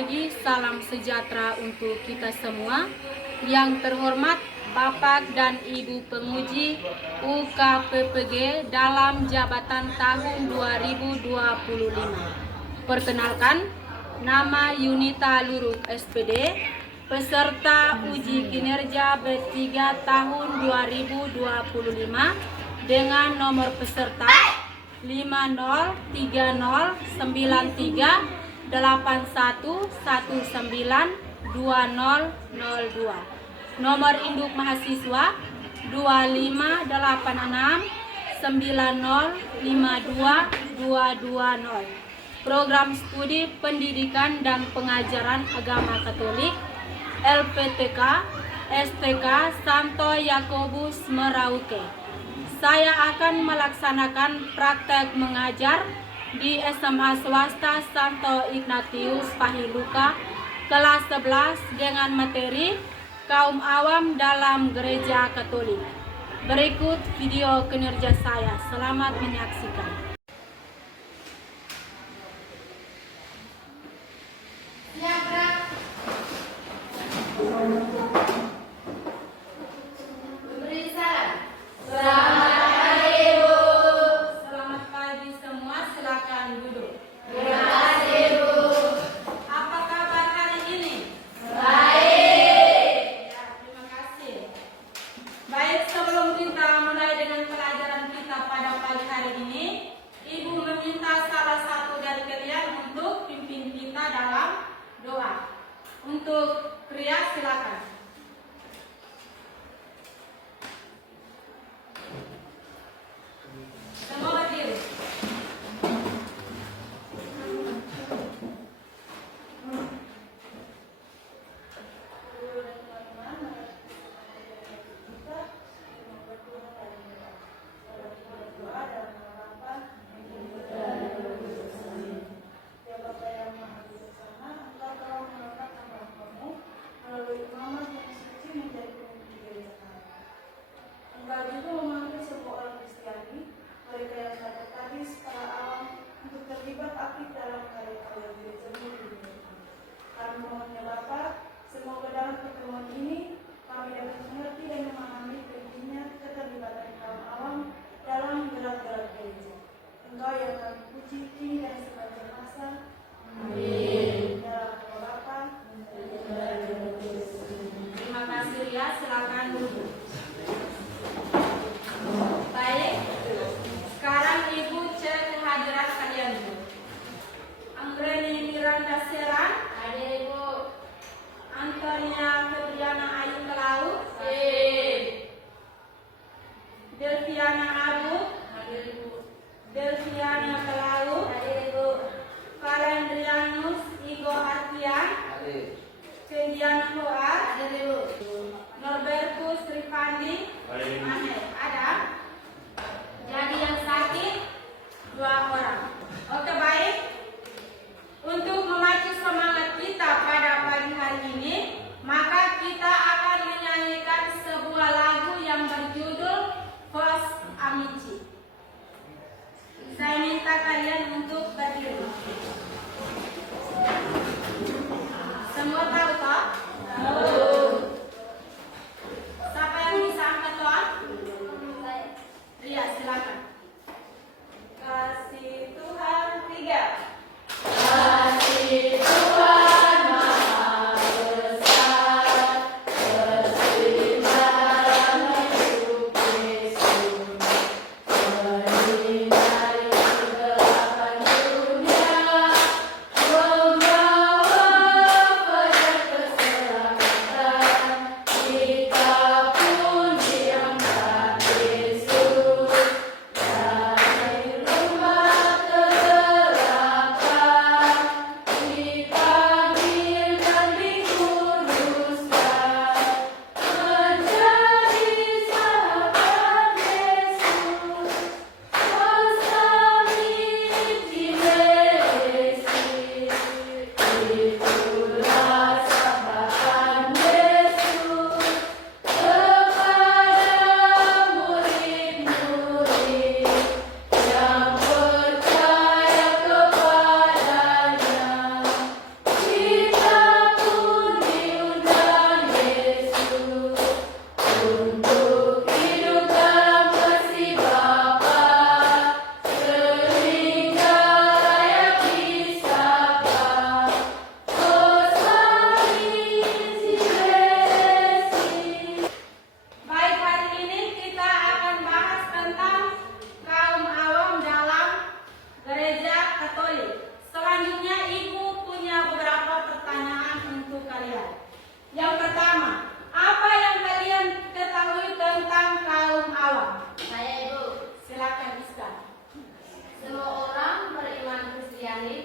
pagi, salam sejahtera untuk kita semua. Yang terhormat Bapak dan Ibu Penguji UKPPG dalam jabatan tahun 2025. Perkenalkan, nama Yunita Luruk SPD, peserta uji kinerja B3 tahun 2025 dengan nomor peserta 503091192002. Nomor induk mahasiswa 25869052220. Program studi pendidikan dan pengajaran agama Katolik LPTK STK Santo Yakobus Merauke. Saya akan melaksanakan praktek mengajar di SMA swasta Santo Ignatius Pahiluka kelas 11 dengan materi kaum awam dalam gereja Katolik. Berikut video kinerja saya. Selamat menyaksikan. Untuk pria silakan. Semua berdiri. Engkau juga memanggil semua orang Kristiani, mereka yang katekis para awam, untuk terlibat aktif dalam karya-karya gerejamu di dunia ini. Kami memohonnya Bapa, semoga dalam pertemuan ini kami dapat mengerti dan memahami pentingnya keterlibatan kaum awam dalam gerak-gerak gereja. Engkau yang kami puji kini dan sepanjang masa. Amin. Dalam nama Bapa, Terima kasih ya, silakan duduk. Baik, sekarang Ibu cek kehadiran kalian. Anggreni Miranda Seran, hadir Ibu. Antonia Febriana Ayu Kelau, Delviana Abu, hadir Ibu. Delviana Kelau, hadir Ibu.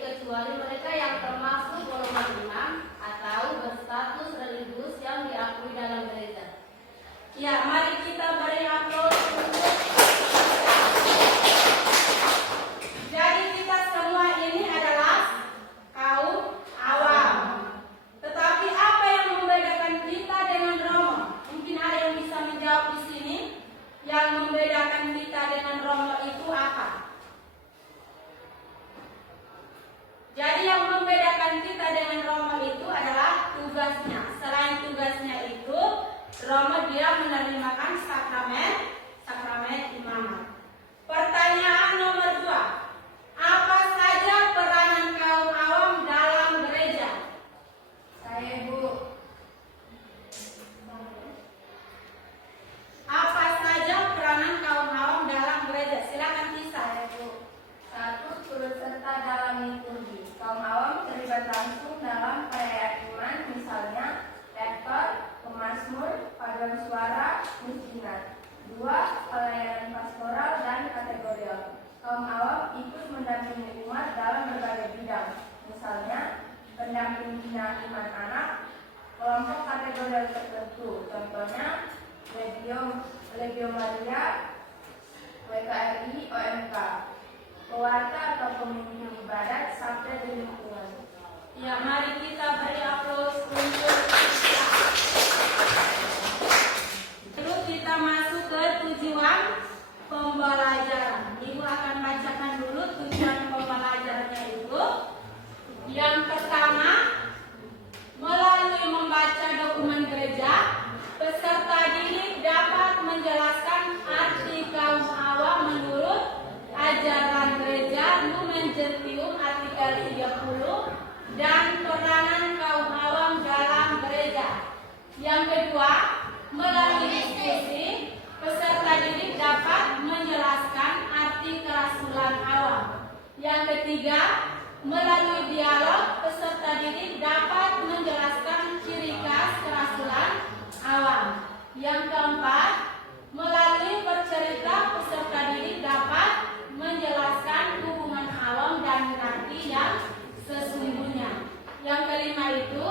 kecuali mereka yang termasuk golongan imam atau berstatus religius yang diakui dalam gereja. Ya, mari kita beri aplaus untuk. Jadi kita semua ini adalah kaum awam. Tetapi apa yang membedakan kita dengan Romo? Mungkin ada yang bisa menjawab di sini. Yang membedakan kita dengan Romo itu apa? Jadi yang membedakan kita dengan Romo itu adalah tugasnya. Selain tugasnya itu, Romo dia menerima sakramen imamat. Pertanyaan nomor 2. Apa saja peranan kaum awam dalam gereja? Saya, Bu. Apa saja peranan kaum awam dalam gereja? Silakan Tisa. Saya, Bu. 1. Turut serta dalam liturgi. Kaum awam terlibat langsung dalam perayaan iman, misalnya rektor, pemazmur, paduan suara, musjinat. 2. Pelayanan pastoral dan kategorial. Kaum awam ikut mendampingi umat dalam berbagai bidang, misalnya pendamping bina iman anak, kelompok kategorial tertentu, contohnya Legio Maria, WKRI, OMK, pewarta atau pemimpin ibadat sampai di lingkungan. Ya, mari kita beri aplaus untuk Tisa. Terus kita masuk ke tujuan pembelajaran. Ibu akan bacakan dulu tujuan pembelajarannya itu. Yang pertama, melalui membaca dokumen gereja, peserta didik dapat menjelaskan arti kaum awam menurut ajaran gereja Lumen Gentium artikel 30 dan peranan kaum awam dalam gereja. Yang kedua, melalui diskusi, peserta didik dapat menjelaskan arti kerasulan awam. Yang ketiga, melalui dialog, peserta didik dapat menjelaskan ciri khas kerasulan awam. Yang keempat, melalui bercerita, peserta didik dapat menjelaskan hubungan awam dan nanti yang sesungguhnya. Yang kelima itu,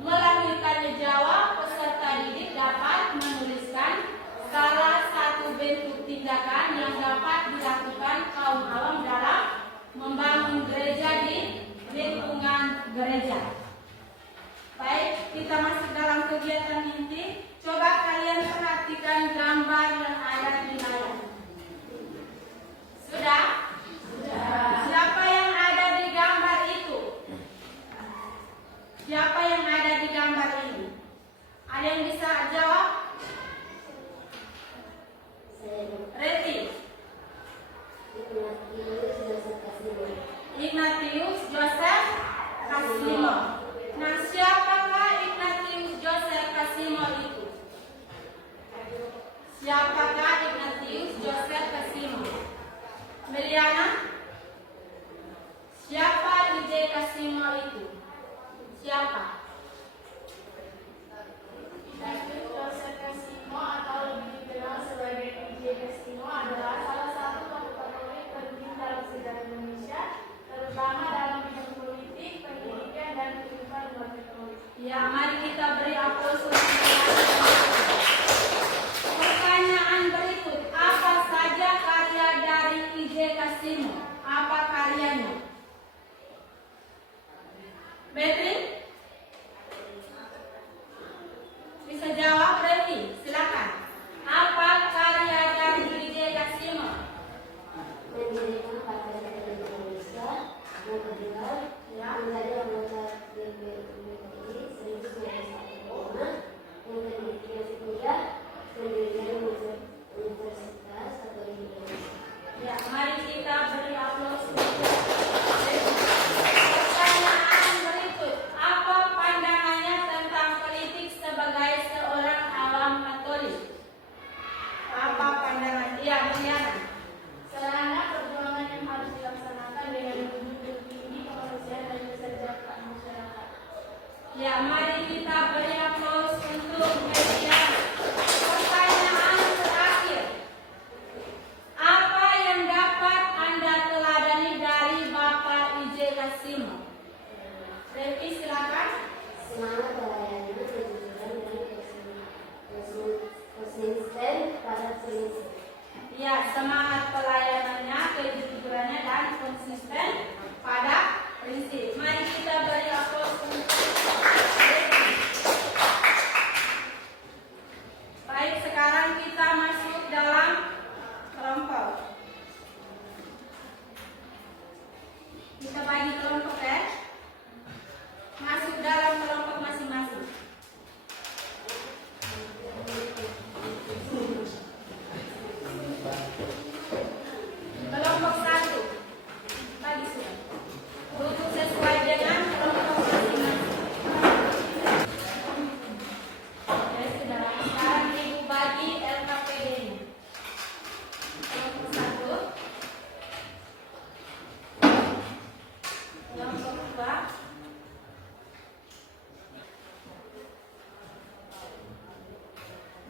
melalui tanya jawab, peserta didik dapat menuliskan salah satu bentuk tindakan yang dapat dilakukan kaum awam dalam membangun gereja di lingkungan gereja. Baik, kita masuk dalam kegiatan inti. Coba kalian perhatikan gambar yang ada di layar. Sudah? Sudah. Siapa yang ada di gambar itu? Siapa yang ada di gambar ini? Ada yang bisa jawab? Reti. Ignatius Joseph Kasimo. Nah, siapakah Ignatius Joseph Kasimo itu? Siapakah Ignatius Joseph Kasimo? Meliana? Siapa I.J. Kasimo itu? Siapa? Ignatius Joseph Kasimo atau lebih dikenal sebagai I.J. Kasimo adalah salah satu tokoh Katolik penting dalam sejarah Indonesia, terutama dalam bidang politik, pendidikan, dan kehidupan umat Katolik. Ya, mari kita beri aplaus untuk pertanyaan berikut. Apa saja karya dari I.J. Kasimo? Apa karyanya? Betri? Bisa jawab, Betri? Silakan. Apa karya dari I.J. Kasimo? Mendirikan Partai Katolik Indonesia, yang kedua, menjadi anggota DPRI 1945, yang ketiga, mendirikan universitas atau Indonesia. Ya, mari kita beri aplaus untuk Betri. Pertanyaan berikut. Timo. Devi silakan. Semangat pelayanan menunjukkan dan konsisten pada prinsip. Ya, semangat pelayanannya, kejujurannya, dan konsisten pada prinsip. Mari kita beri aplaus untuk Devi. Baik, sekarang kita masuk dalam kelompok. Kita bagi kelompok ya. Masuk dalam kelompok masing-masing. Kelompok 1. Bagi sudah. Duduk sesuai dengan kelompok masing-masing. Ya sudah. Sekarang Ibu bagi LKPD-nya. Kelompok 1. Kelompok 2.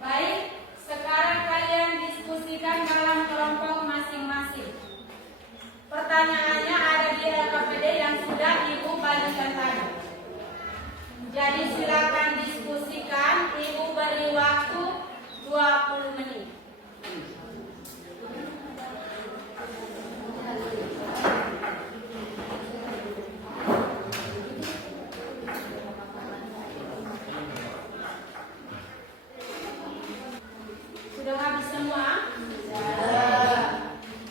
Baik, sekarang kalian diskusikan dalam kelompok masing-masing. Pertanyaannya ada di LKPD yang sudah Ibu bagikan tadi. Jadi silakan diskusikan, Ibu beri waktu 20 menit. Sudah habis semua?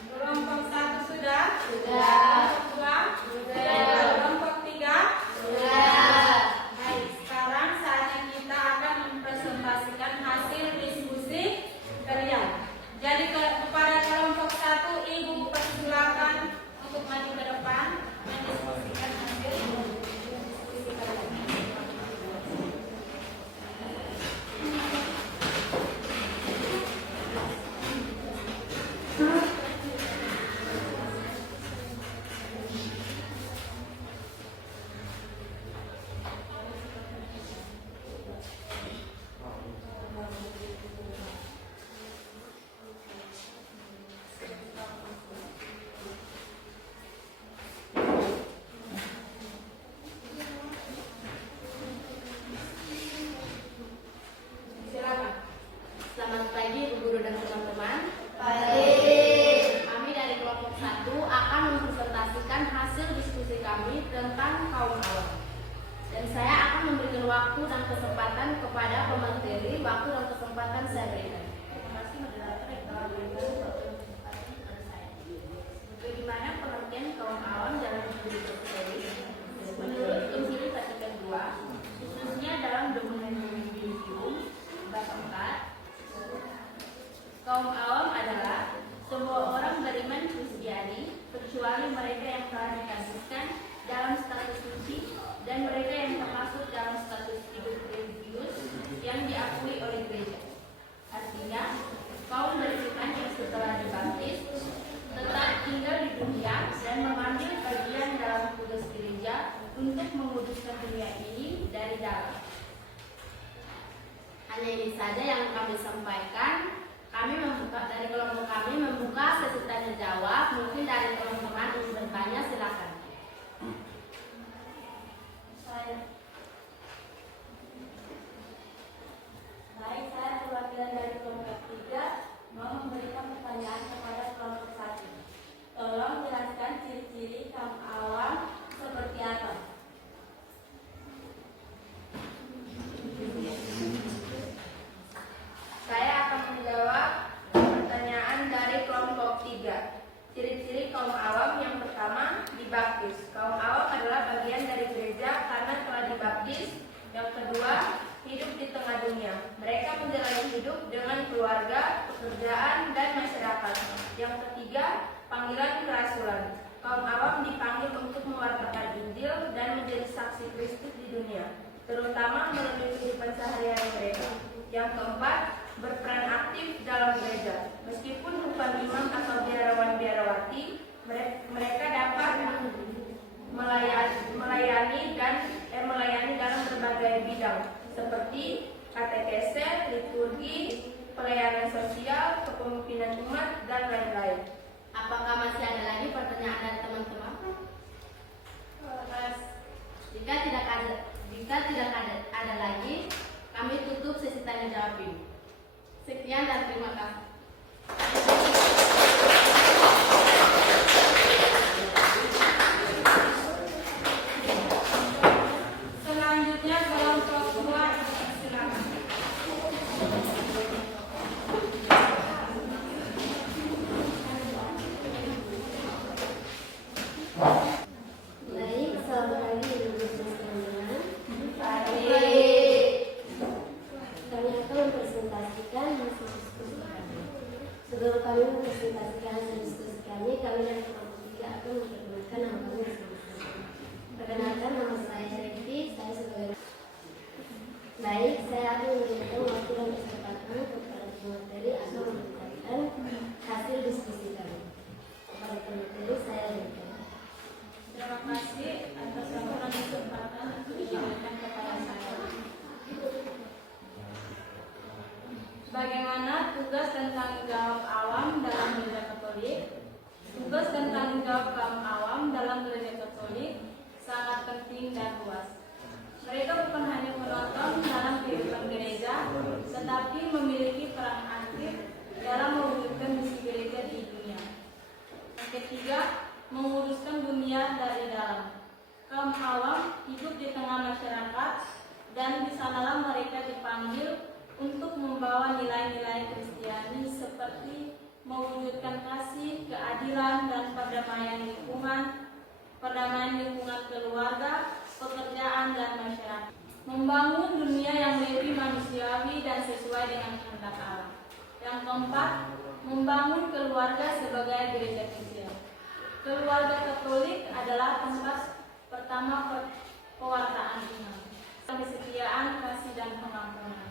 Kelompok 1 sudah? Kelompok 2? Kelompok 3? Baik, sekarang saatnya kita akan mempresentasikan hasil diskusi kalian. Jadi kepada kelompok 1, Ibu persilakan untuk maju ke depan mendiskusikan hasil diskusi kalian. Silakan. Selamat pagi Bu Guru dan teman-teman. Kami dari kelompok 1 akan mempresentasikan hasil diskusi kami tentang kaum awam. Dan saya akan memberikan waktu dan kesempatan kepada pemateri. Waktu dan kesempatan saya berikan. Terima kasih moderator yang telah memberikan waktu dan kesempatan kepada saya. Bagaimana pengertian kaum awam dalam studi sosiologi? Menurut Unsur Kategori 2, khususnya dalam dokumen Wikipedia bab 4, kaum awam adalah semua orang beriman Kristiani kecuali mereka yang telah dikasihkan dalam status suci dan mereka yang termasuk dalam status hidup religius yang diakui oleh gereja. Artinya, kaum beriman yang setelah dibaptis tetap tinggal di dunia dan mengambil bagian dalam tugas gereja untuk menguduskan dunia ini dari dalam. Hanya ini saja yang kami sampaikan. Kami membuka dari kelompok kami membuka sesi tanya jawab. Mungkin dari teman-teman ingin bertanya, silakan. Baik, saya perwakilan dari kelompok 3 mau memberikan pertanyaan kepada kelompok 1. Tolong jelaskan ciri-ciri kaum awam seperti apa? Saya akan menjawab pertanyaan dari kelompok 3. Ciri-ciri kaum awam yang pertama, dibaptis. Kaum awam adalah bagian dari gereja karena telah dibaptis. Yang kedua, hidup di tengah dunia. Mereka menjalani hidup dengan keluarga, pekerjaan, dan masyarakat. Yang ketiga, panggilan kerasulan. Kaum awam dipanggil untuk mewartakan Injil dan menjadi saksi Kristus di dunia, terutama melalui kehidupan sehari-hari mereka. Yang keempat, berperan aktif dalam gereja. Meskipun bukan imam atau biarawan-biarawati, mereka dapat melayani dalam berbagai bidang seperti katekese, liturgi, pelayanan sosial, kepemimpinan umat, dan lain-lain. Apakah masih ada lagi pertanyaan dari teman-teman? Sekian dan terima kasih. Selanjutnya kelompok 2, silakan. Baik, selamat pagi Ibu sekalian. Kami akan mempresentasikan hasil diskusi kami. Sebelum kami mempresentasikan hasil diskusi kami dari kelompok 3 akan memperkenalkan nama kami masing-masing. Perkenalkan, nama saya Rifki, saya sebagai baik, saya akan memberikan waktu dan kesempatan kepada pemateri atau memberikan hasil diskusi kami. Kepada pemateri saya Rifki. Terima kasih atas waktu dan kesempatan untuk diberikan kepada saya. Bagaimana tugas dan tanggung jawab awam dalam gereja Katolik? Tugas dan tanggung jawab kaum awam dalam gereja Katolik sangat penting dan luas. Mereka bukan hanya penonton dalam kehidupan gereja, tetapi memiliki peran aktif dalam mewujudkan misi gereja di dunia. Yang ketiga, menguruskan dunia dari dalam. Kaum awam hidup di tengah masyarakat dan di sanalah mereka dipanggil untuk membawa nilai-nilai Kristiani seperti mewujudkan kasih, keadilan, dan perdamaian lingkungan keluarga, pekerjaan, dan masyarakat. Membangun dunia yang lebih manusiawi dan sesuai dengan kehendak Allah. Yang keempat, membangun keluarga sebagai gereja kecil. Keluarga Katolik adalah tempat pertama pewartaan iman, kesetiaan, kasih, dan pengampunan.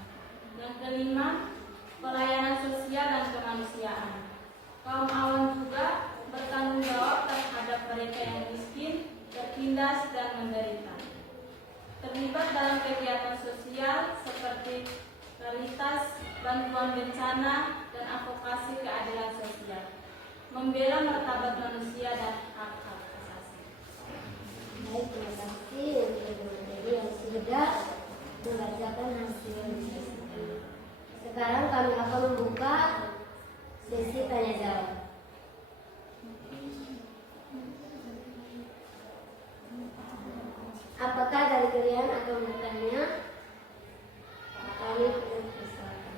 Yang kelima, pelayanan sosial dan kemanusiaan. Kaum awam juga bertanggung jawab terhadap mereka yang miskin, tertindas, dan menderita. Terlibat dalam kegiatan sosial seperti Karitas, bantuan bencana, dan advokasi keadilan sosial. Membela martabat manusia dan hak-hak asasi. Baik, terima kasih untuk pemateri yang sudah membacakan hasil diskusi kami. Sekarang kami akan membuka sesi tanya jawab. Apakah dari kalian akan bertanya? Kami persilakan.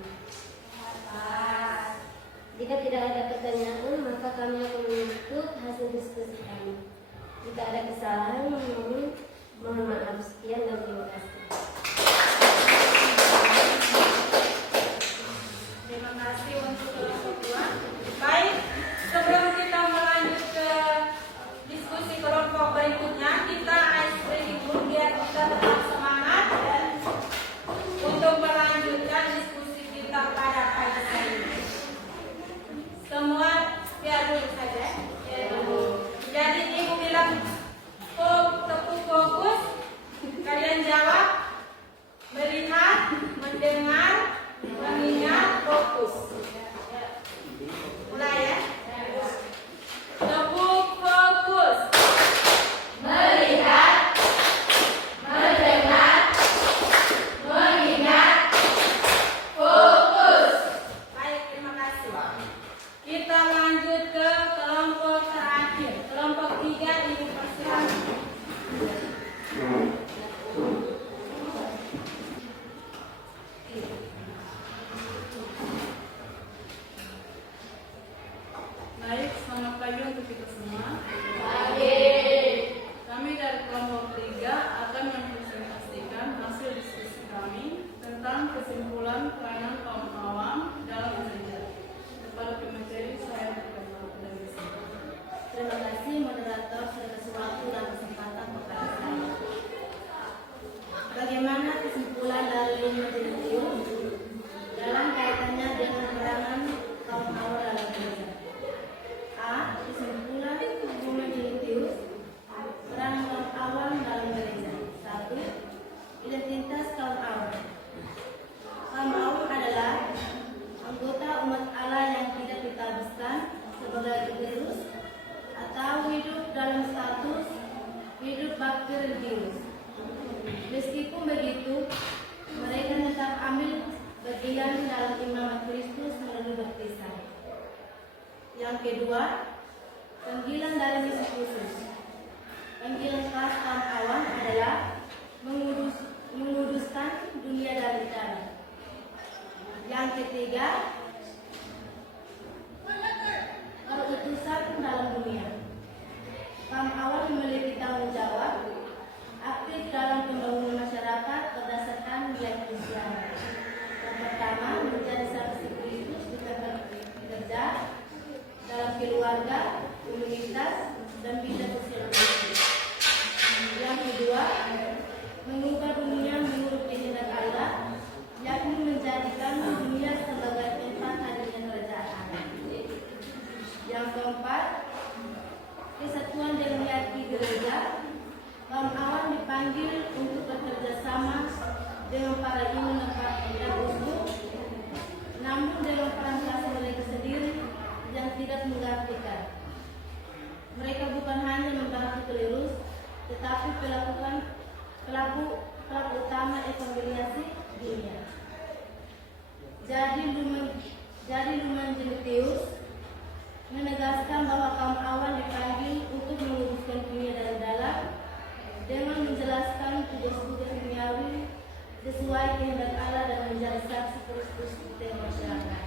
Jika tidak ada pertanyaan, maka kami akan menutup hasil diskusi kami. Jika ada kesalahan, mohon maaf. Sekian dan terima kasih. Terima kasih untuk kelompok 2. Baik, sebelum kita melanjut ke diskusi kelompok berikutnya, kita ice breaking dulu biar kita tetap semangat untuk melanjutkan diskusi kita pada pagi hari ini. Semua biar dulu saja. Jadi ibu bilang tepuk fokus, kalian jawab, melihat, mendengar, mengingat, fokus. Mulai ya. Tepuk fokus. Melihat, mendengar, mengingat, fokus. Baik, terima kasih. Kita lanjut ke kelompok terakhir. Kelompok 3 ibu persilakan. Baik, selamat pagi untuk kita semua. Kami dari kelompok 3 akan mempresentasikan hasil diskusi kami tentang kesimpulan pelayanan kaum awam dalam gereja. Kepada pemateri saya berkenan dari sini. Terima kasih moderator sudah kasih waktu dan kesempatan kepada saya. Bagaimana kesimpulan dari majelis ini dalam kaitannya dengan peranan kaum awam dalam gereja? A. Kesimpulan Humanius peranan kaum awam dalam gereja. 1. Identitas kaum awam. Kaum awam adalah anggota umat Allah yang tidak ditabiskan sebagai religius atau hidup dalam status hidup bakti religius. Meskipun begitu, mereka tetap ambil berdiam dalam imamat Kristus melalui baptisan. Yang kedua, panggilan dari misi khusus. Panggilan kelas kaum awam adalah menguduskan dunia dari dalam. Yang ketiga, perutusan dalam dunia. Kaum awam memiliki tanggung jawab aktif dalam pembangunan masyarakat berdasarkan nilai Kristiani. Yang pertama, menjadi saksi Kristus di tempat kerja, dalam keluarga, komunitas, dan bidang sosial politik. Yang kedua, mengubah dunia menurut kehendak Allah, yakni menjadikan dunia sebagai tempat hadirnya kerajaan Allah. Yang keempat, kesatuan dengan hati gereja. Kaum awam dipanggil untuk bekerja sama dengan para imam dan uskup, namun dengan peran kelas mereka sendiri yang tidak menggantikan. Mereka bukan hanya membantu klirus, tetapi pelaku utama evangelisasi dunia. Jadi Lumen Gentius menegaskan bahwa kaum awam dipanggil untuk menguruskan dunia dari dalam dengan menjelaskan tugas-tugas duniawi sesuai kehendak Allah dan menjadi saksi Kristus di tengah masyarakat.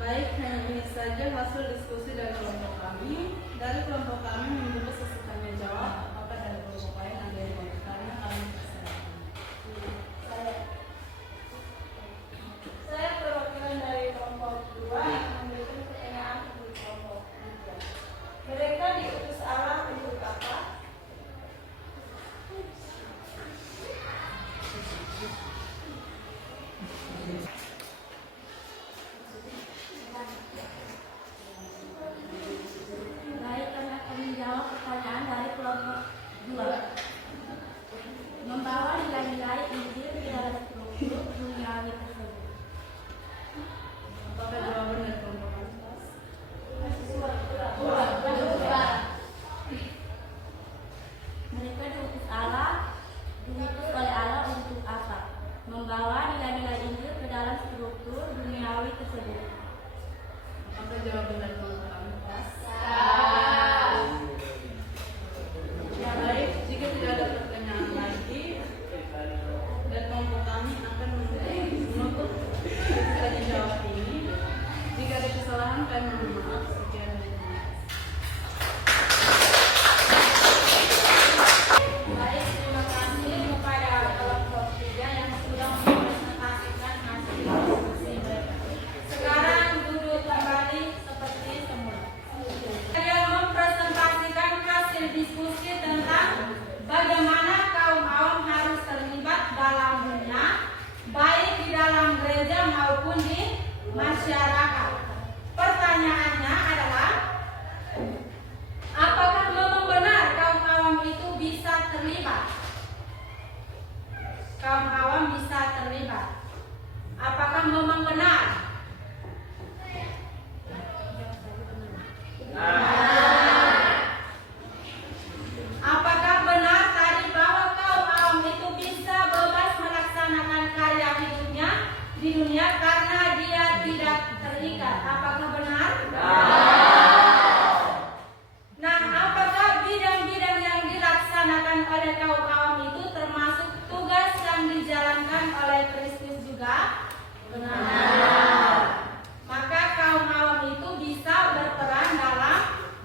Baik, hanya ini saja hasil diskusi dari kelompok kami. Dari kelompok kami menunggu sesi tanya jawab. Apakah dari kelompok lain ada yang mau bertanya? Kami persilakan. Saya perwakilan dari kelompok 2 memberikan pertanyaan untuk kelompok 3. Mereka diutus Allah untuk apa? Baik, kami akan menjawab pertanyaan dari kelompok 2. Membawa nilai-nilai Injil ke dalam struktur duniawi tersebut. Apakah jawaban dari kelompok kami? Mereka diutus oleh Allah untuk apa? Membawa nilai-nilai Injil ke dalam struktur duniawi tersebut. Apakah jawaban dari kelompok kami? Ya, baik, jika tidak ada pertanyaan lagi, dan kelompok kami akan menutup tanya jawab ini. Jika ada kesalahan, kami mohon maaf. Sekian dan terima kasih. Baik, terima kasih kepada kelompok 3 yang sudah mempresentasikan hasil diskusi mereka. Sekarang duduk kembali seperti semula. Saya mempresentasikan hasil diskusi tentang bagaimana kaum awam harus terlibat dalam dunia, baik di dalam gereja maupun di masyarakat. Pertanyaannya adalah, apakah memang benar kaum awam itu bisa terlibat? Kaum awam bisa terlibat. Apakah memang benar? Apakah benar tadi bahwa kaum awam itu bisa bebas melaksanakan karya hidupnya di dunia karena dia tidak terikat? Apakah benar? Nah, apakah bidang-bidang yang dilaksanakan oleh kaum awam itu termasuk tugas yang dijalankan oleh Kristus juga? Benar. Maka kaum awam itu bisa berperan dalam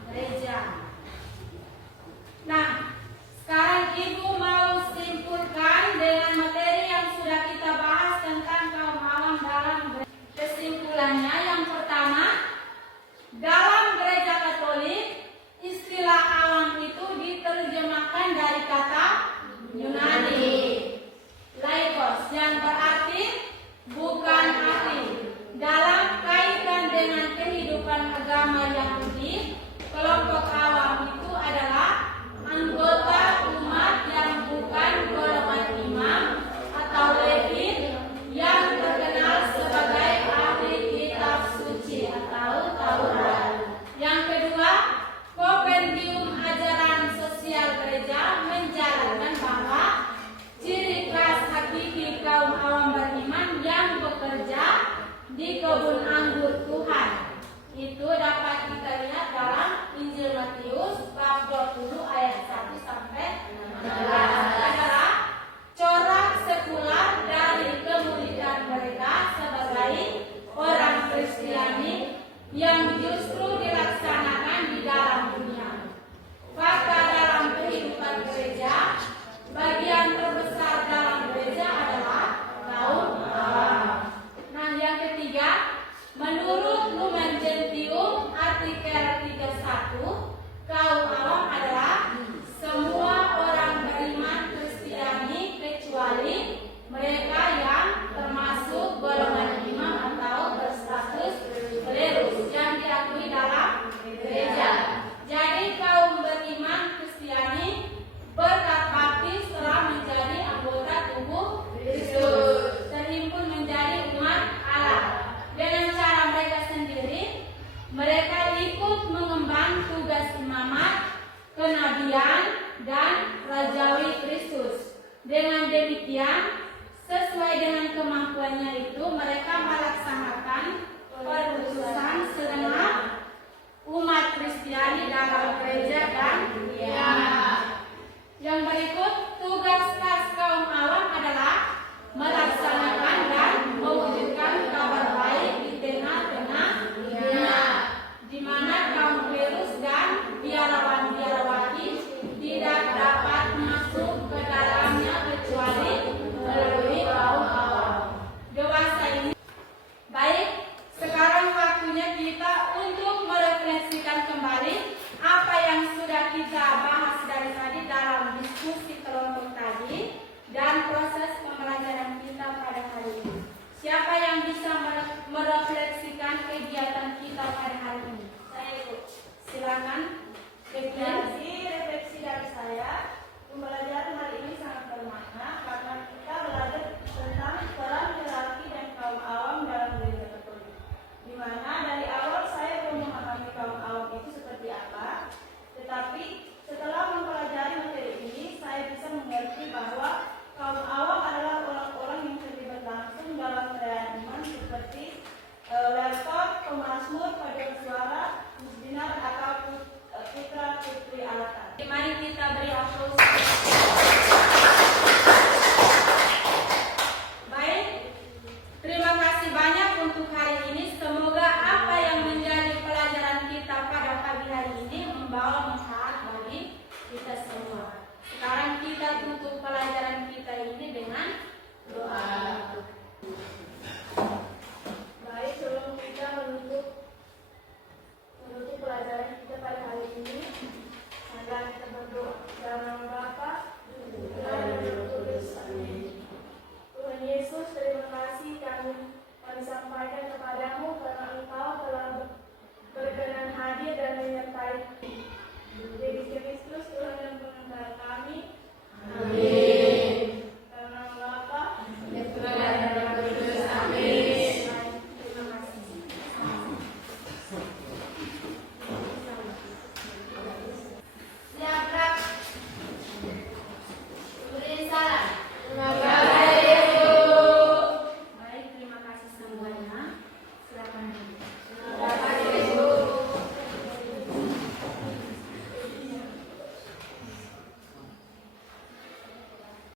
gereja. Nah, sekarang Ibu mau simpulkan dengan materi yang sudah kita bahas tentang kaum awam dalam gereja. Kesimpulannya yang pertama, dalam gereja Katolik, istilah awam itu diterjemahkan dari kata Yunani, laikos, yang berarti bukan ahli. demikian, sesuai dengan kemampuannya itu mereka melaksanakan perputusan segenap umat Kristiani dalam gereja